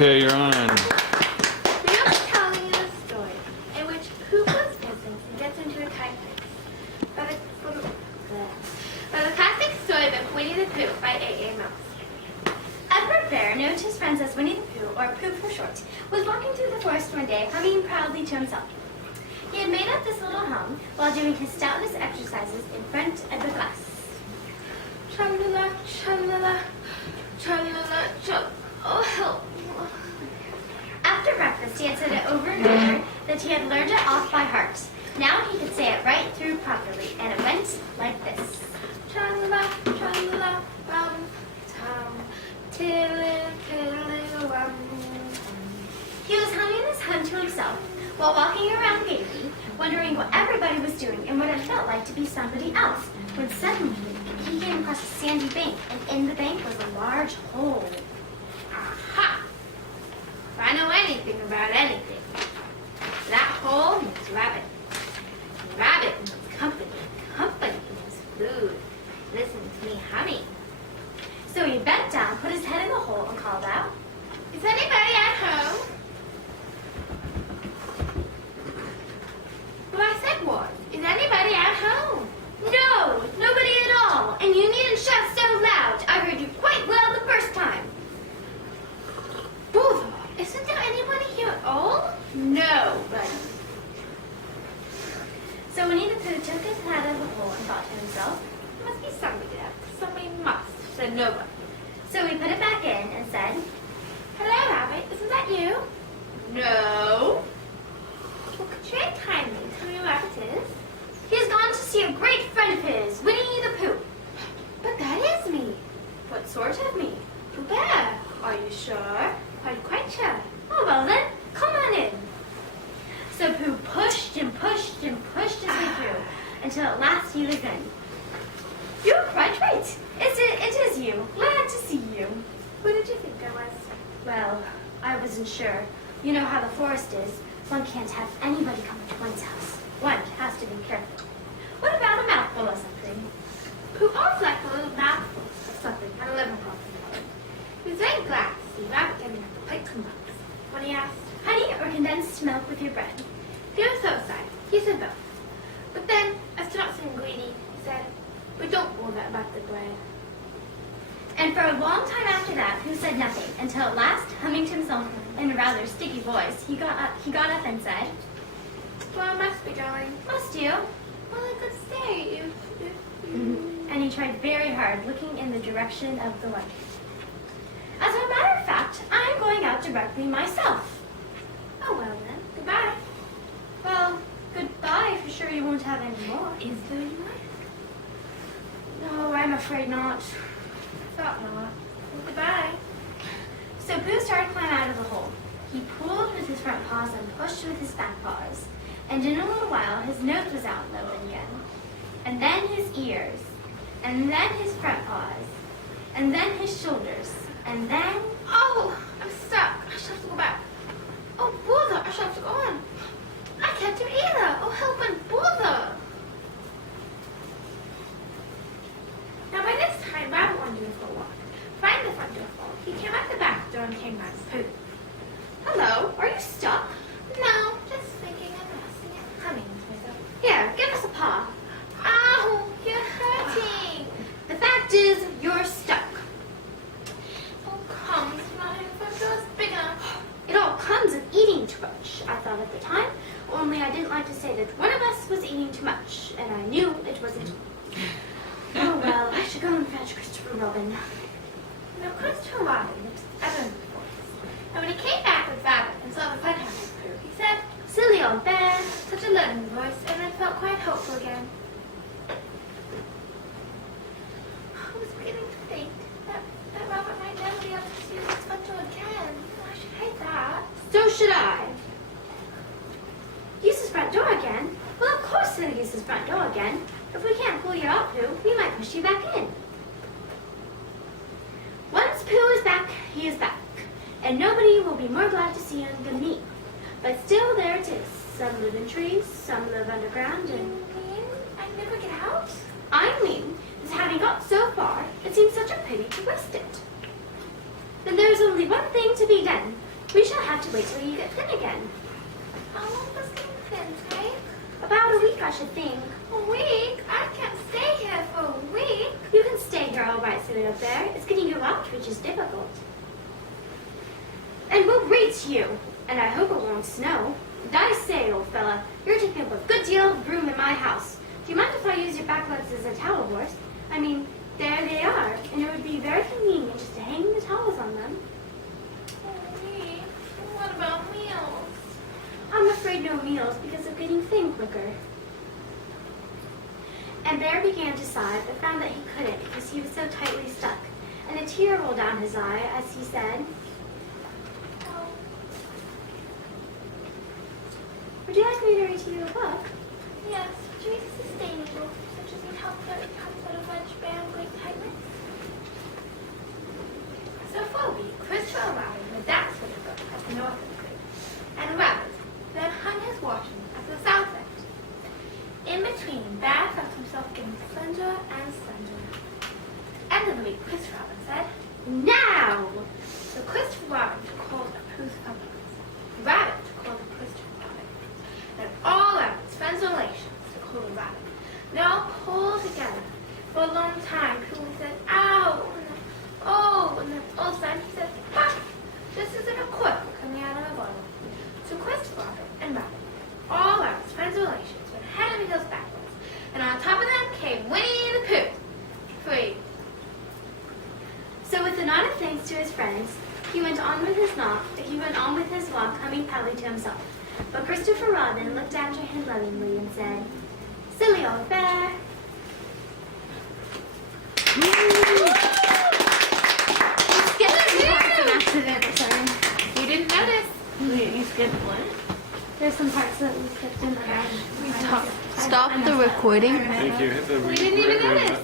Okay, you're on. We will be telling you a story in which Pooh goes missing and gets into a tight place. By the classic story book Winnie the Pooh by A.A. Mills. Edward Bear, known to his friends as Winnie the Pooh, or Pooh for short, was walking through the forest one day, humming proudly to himself. He had made up this little hum while doing his stoutness exercises in front of the glass. Tra-la-la, tra-la-la, tra-la-la, tra-la-la. Oh, help. After breakfast, he had said it over and over that he had learned it off by heart. Now he could say it right through properly, and it went like this. Tra-la-la, tra-la-la, rum, tum, tilly-tilly-wum. He was humming this hum to himself while walking around gaily, wondering what everybody was doing and what it felt like to be somebody else, when suddenly he came across a sandy bank, and in the bank was a large hole. Aha! If I know anything about anything, that hole means rabbit. Rabbit means company. Company means food. Listen to me humming. So he bent down, put his head in the hole, and called out, "Is anybody at home?" What I said was, "Is anybody at home?" No, nobody at all. And you needn't shout so loud. I heard you quite well the first time. Bother, isn't there anybody here at all? No, buddy. So Winnie the Pooh took his head out of the hole and thought to himself, "There must be somebody there. Somebody must," said nobody. So he put it back in and said, "Hello, Rabbit, isn't that you?" No. Well, could you very kindly tell me who Rabbit is? He's gone to see a great friend of his, Winnie the Pooh. But that is me. What sort of me? Pooh Bear. Are you sure? Are you quite sure? Oh, well then, come on in. So Pooh pushed and pushed and pushed his way through until at last he was in. You're quite right. It is you. Glad to see you. Who did you think I was? Well, I wasn't sure. You know how the forest is. One can't have anybody come to one's house. One has to be careful. What about a mouthful of something? Pooh always liked a little mouthful of something at 11 o'clock in the morning. He was very glad to see Rabbit getting up the plates and mugs. When he asked, "Honey or condensed milk with your bread?" He was so excited. He said both. But then, as to not seem greedy, he said, "But don't bother about the bread." And for a long time after that, Pooh said nothing, until at last, humming to himself in a rather sticky voice, he got up and said, "Well, I must be going." "Must you?" "Well, I could stay if you..." And he tried very hard, looking in the direction of the light. "As a matter of fact, I'm going out directly myself." "Oh, well then, goodbye." "Well, goodbye, if you're sure you won't have any more." "Is there any more?" "No, I'm afraid not." "Thought not. Well, goodbye." So Pooh started climbing out of the hole. He pulled with his front paws and pushed with his back paws. And in a little while, his nose was out in the open again. And then his ears. And then his front paws. And then his shoulders. And then... Oh, I'm stuck. I shall have to go back. Oh, bother, I shall have to go on. I can't do either. Oh, help and bother. Now, by this time, Rabbit wanted to go for a walk. Finding the front door full, he came out the back door and came back to Pooh. "Hello, are you stuck?" "No, just thinking and resting and humming to myself." "Here, give us a paw." "Ow, you're hurting." "The fact is, you're stuck." "Oh, come, my front door's big enough." "It all comes of eating too much," I thought at the time, only I didn't like to say that one of us was eating too much, and I knew it wasn't me. Oh, well, I should go and fetch Christopher Robin. Now, Christopher Robin looked at Edward voice, and when he came back with Rabbit and saw the fun having Pooh, he said, "Silly old bear," such a loving voice, and I felt quite hopeful again. I was beginning to think that Rabbit might never be able to use his front door again. I should hate that. So should I. Use his front door again? Well, of course he'll use his front door again. If we can't pull you out, Pooh, we might push you back in. Once Pooh is back, he is back, and nobody will be more glad to see him than me. But still, there it is. Some live in trees, some live underground, and... You mean I never get out? I mean that having got so far, it seems such a pity to risk it. Then there's only one thing to be done. We shall have to wait till you get thin again. How long does getting thin take? About a week, I should think. A week? I can't stay here for a week. You can stay here all right sitting up there. It's getting you out which is difficult. And we'll reach you. And I hope it won't snow. And I say, old fella, you're taking up a good deal of room in my house. Do you mind if I use your back legs as a towel horse? I mean, there they are, and it would be very convenient just to hang the towels on them. Oh, me. What about meals? I'm afraid no meals because of getting thin quicker. And Bear began to sigh, but found that he couldn't because he was so tightly stuck. And a tear rolled down his eye as he said, Oh, would you like me to read you a book? yes. Trees sustainable, such as would help the comfort of much bear and great tightness. So for a week, Christopher Robin would dance with the book at the north of the creek, and Rabbit then hung his washing at the south end. In between, Bear felt himself getting slender and slender. End of the week, Christopher Robin said, Now! so Christopher Robin took hold of Pooh's compliments. Rabbit took hold of Christopher Robin. And all Rabbit's friends and relations took hold of Rabbit. They all pulled together. For a long time, Pooh said, ow, and then, oh, and then all of a sudden he said, pop, just as if a cork were coming out of a bottle. So Christopher Robin and Rabbit, all Rabbit's friends and relations, went head over heels backwards. And on top of them came Winnie the Pooh. Free. So with a nod of thanks to his friends, he went on with his walk, humming proudly to himself. But Christopher Robin looked after him lovingly and said, Silly old bear. You didn't notice. You skipped one? There's some parts that we skipped in there. Stop the recording. Thank you. Hit the We didn't even notice.